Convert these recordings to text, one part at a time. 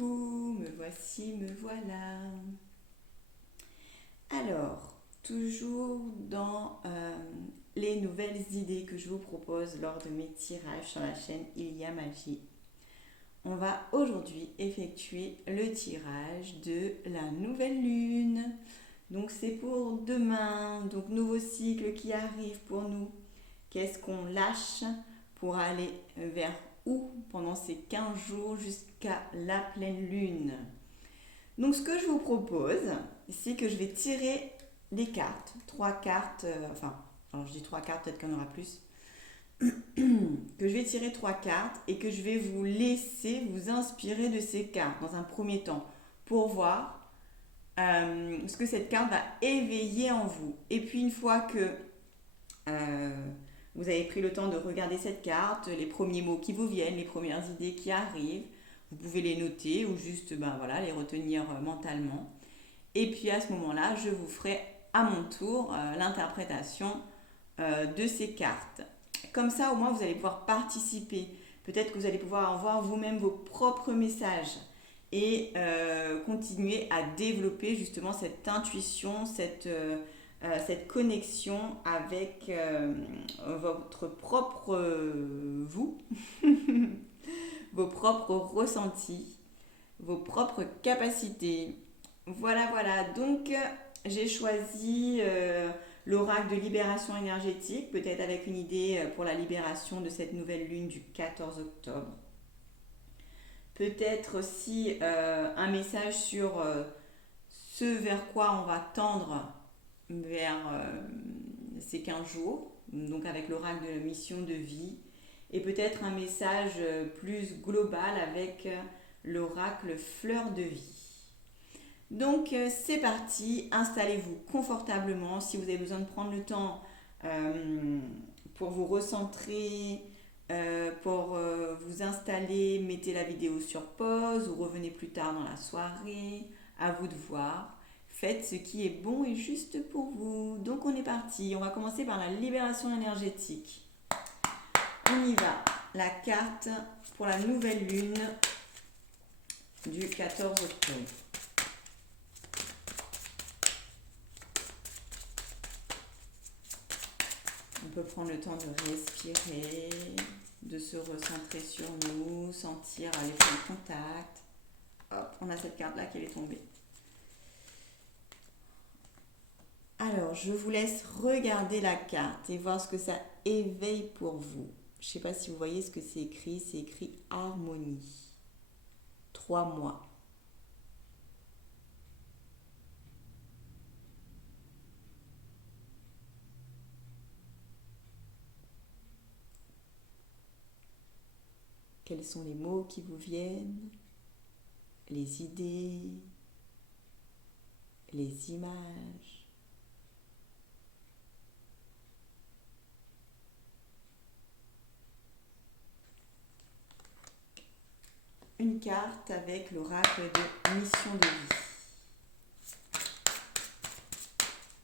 Coucou, me voici, me voilà. Alors, toujours dans les nouvelles idées que je vous propose lors de mes tirages sur la chaîne Il y a magie. On va aujourd'hui effectuer le tirage de la nouvelle lune. Donc c'est pour demain, donc nouveau cycle qui arrive pour nous. Qu'est-ce qu'on lâche pour aller vers où pendant ces 15 jours jusqu'à la pleine lune? Donc ce que je vous propose, c'est que je vais tirer les cartes, trois cartes, alors je dis trois cartes, peut-être qu'il y en aura plus, que je vais tirer trois cartes et que je vais vous laisser vous inspirer de ces cartes dans un premier temps pour voir ce que cette carte va éveiller en vous. Et puis une fois que vous avez pris le temps de regarder cette carte, les premiers mots qui vous viennent, les premières idées qui arrivent, vous pouvez les noter ou juste les retenir mentalement. Et puis à ce moment-là, je vous ferai à mon tour l'interprétation de ces cartes. Comme ça, au moins, vous allez pouvoir participer. Peut-être que vous allez pouvoir avoir vous-même vos propres messages et continuer à développer justement cette intuition, cette connexion avec votre propre vous, vos propres ressentis, vos propres capacités. Voilà. Donc, j'ai choisi l'oracle de libération énergétique, peut-être avec une idée pour la libération de cette nouvelle lune du 14 octobre. Peut-être aussi un message sur ce vers quoi on va tendre vers ces 15 jours, donc avec l'oracle de la mission de vie, et peut-être un message plus global avec l'oracle fleur de vie. Donc c'est parti, installez-vous confortablement. Si vous avez besoin de prendre le temps pour vous recentrer, pour vous installer, mettez la vidéo sur pause ou revenez plus tard dans la soirée, à vous de voir. Faites ce qui est bon et juste pour vous. Donc on est parti, on va commencer par la libération énergétique. On y va, la carte pour la nouvelle lune du 14 octobre. On peut prendre le temps de respirer, de se recentrer sur nous, sentir les points de contact. Hop, on a cette carte-là qui est tombée. Alors, je vous laisse regarder la carte et voir ce que ça éveille pour vous. Je ne sais pas si vous voyez ce que c'est écrit harmonie. 3 mois. Quels sont les mots qui vous viennent? Les idées? Les images? Une carte avec l'oracle de mission de vie.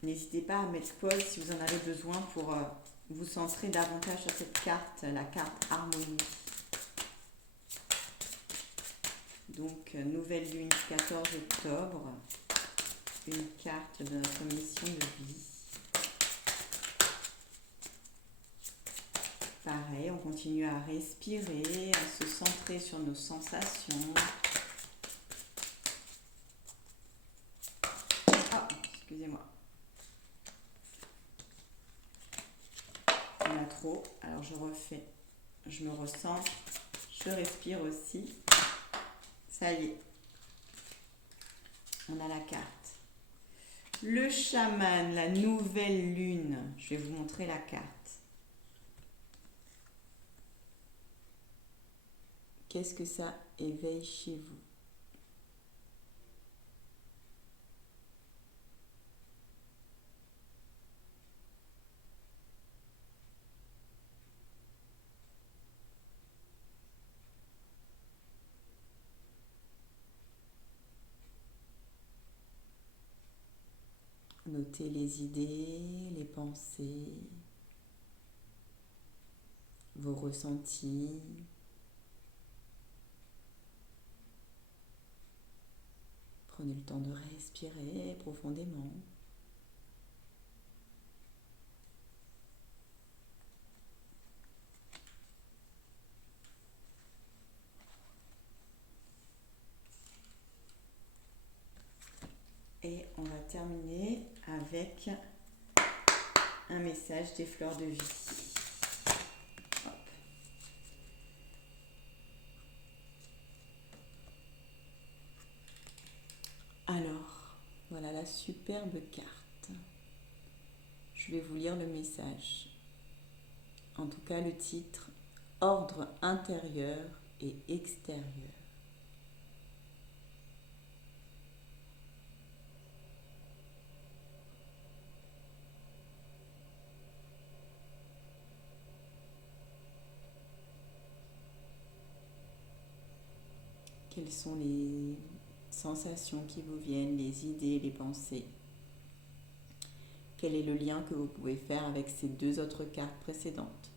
N'hésitez pas à mettre pause si vous en avez besoin pour vous centrer davantage sur cette carte, la carte harmonie. Donc, nouvelle lune 14 octobre, une carte de notre mission de vie. Pareil, on continue à respirer, à se centrer sur nos sensations. Ah, excusez-moi. Il y en a trop, alors je refais. Je me recentre, je respire aussi. Ça y est, on a la carte. Le chaman, la nouvelle lune. Je vais vous montrer la carte. Qu'est-ce que ça éveille chez vous? Notez les idées, les pensées, vos ressentis. Prenez le temps de respirer profondément. Et on va terminer avec un message des fleurs de vie. Hop. Alors, voilà la superbe carte. Je vais vous lire le message. En tout cas, le titre, Ordre intérieur et extérieur. Quelles sont les sensations qui vous viennent, les idées, les pensées? Quel est le lien que vous pouvez faire avec ces deux autres cartes précédentes?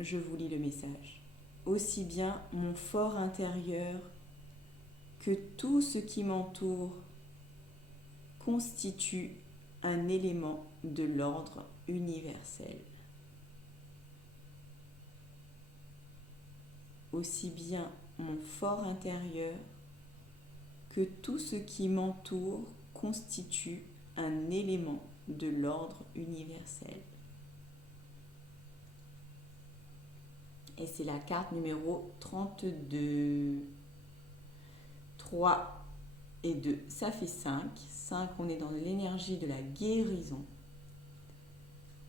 Je vous lis le message. Aussi bien mon fort intérieur que tout ce qui m'entoure constitue un élément de l'ordre universel. Aussi bien mon fort intérieur que tout ce qui m'entoure constitue un élément de l'ordre universel. Et c'est la carte numéro 32. 3 et 2, ça fait 5. 5, on est dans l'énergie de la guérison.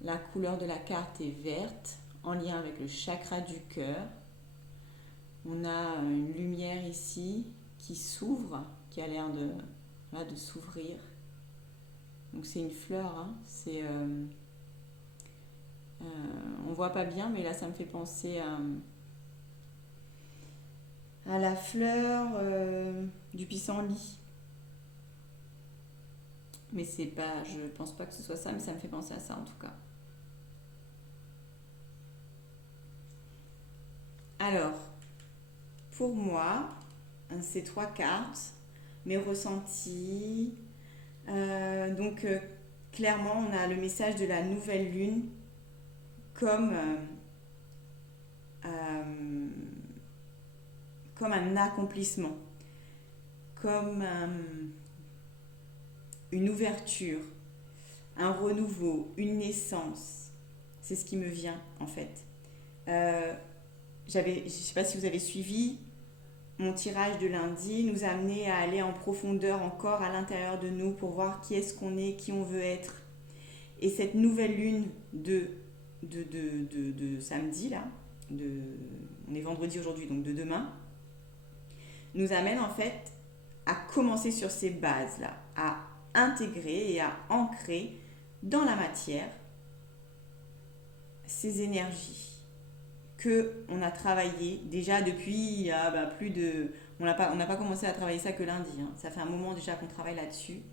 La couleur de la carte est verte, en lien avec le chakra du cœur. On a une lumière ici qui s'ouvre, qui a l'air de s'ouvrir. Donc c'est une fleur, hein. On voit pas bien, mais là ça me fait penser à la fleur du pissenlit. Mais c'est pas, je pense pas que ce soit ça, mais ça me fait penser à ça en tout cas. Alors, pour moi, ces trois cartes, mes ressentis. Donc, clairement, on a le message de la nouvelle lune comme un accomplissement, comme une ouverture, un renouveau, une naissance. C'est ce qui me vient en fait. Je ne sais pas si vous avez suivi, mon tirage de lundi nous a amené à aller en profondeur encore à l'intérieur de nous pour voir qui est-ce qu'on est, qui on veut être. Et cette nouvelle lune de samedi, là, on est vendredi aujourd'hui, donc de demain, nous amène en fait à commencer sur ces bases-là, à intégrer et à ancrer dans la matière ces énergies que on a travaillé déjà depuis plus de... On n'a pas commencé à travailler ça que lundi, hein. Ça fait un moment déjà qu'on travaille là-dessus.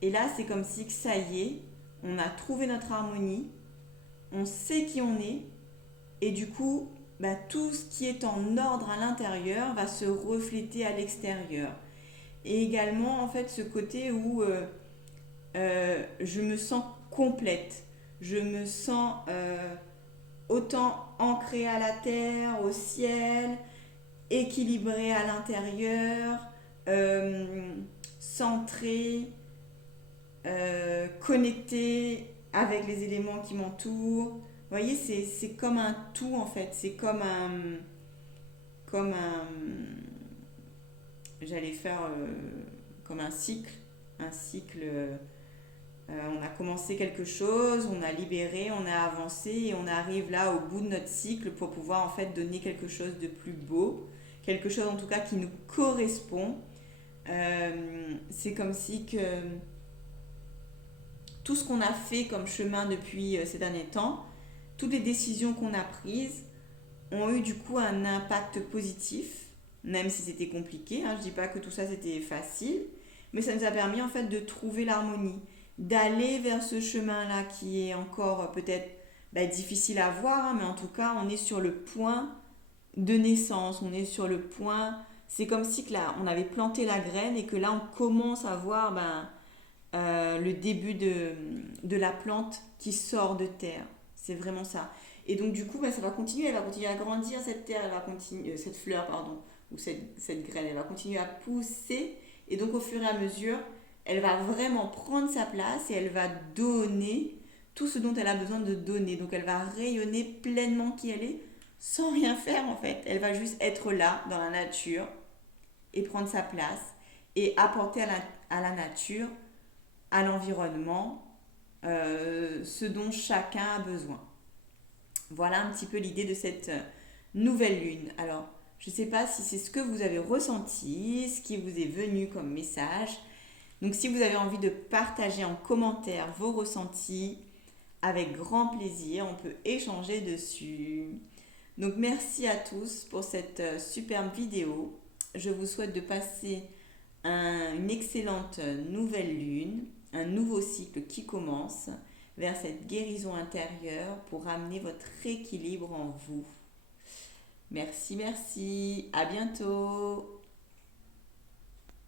Et là, c'est comme si que ça y est, on a trouvé notre harmonie, on sait qui on est, et du coup, tout ce qui est en ordre à l'intérieur va se refléter à l'extérieur. Et également, en fait, ce côté où je me sens complète, je me sens autant ancrée à la terre, au ciel, équilibrée à l'intérieur, centrée, connectée avec les éléments qui m'entourent. Vous voyez, c'est comme un tout en fait, c'est comme un j'allais faire comme un cycle. On a commencé quelque chose, on a libéré, on a avancé et on arrive là au bout de notre cycle pour pouvoir en fait donner quelque chose de plus beau, quelque chose en tout cas qui nous correspond. C'est comme si que tout ce qu'on a fait comme chemin depuis ces derniers temps, toutes les décisions qu'on a prises ont eu du coup un impact positif, même si c'était compliqué, hein. Je ne dis pas que tout ça c'était facile, mais ça nous a permis en fait de trouver l'harmonie, d'aller vers ce chemin-là qui est encore peut-être difficile à voir, hein, mais en tout cas on est sur le point de naissance, on est sur le point c'est comme si que là, on avait planté la graine et que là, on commence à voir le début de la plante qui sort de terre. C'est vraiment ça. Et donc, du coup, ça va continuer, elle va continuer à grandir, cette terre, elle va continuer, cette fleur, pardon, ou cette graine, elle va continuer à pousser. Et donc, au fur et à mesure, elle va vraiment prendre sa place et elle va donner tout ce dont elle a besoin de donner. Donc, elle va rayonner pleinement qui elle est, sans rien faire en fait. Elle va juste être là, dans la nature, et prendre sa place, et apporter à la nature, à l'environnement, ce dont chacun a besoin. Voilà un petit peu l'idée de cette nouvelle lune. Alors, je ne sais pas si c'est ce que vous avez ressenti, ce qui vous est venu comme message. Donc, si vous avez envie de partager en commentaire vos ressentis, avec grand plaisir, on peut échanger dessus. Donc, merci à tous pour cette superbe vidéo. Je vous souhaite de passer une excellente nouvelle lune, un nouveau cycle qui commence vers cette guérison intérieure pour ramener votre équilibre en vous. Merci, merci. À bientôt.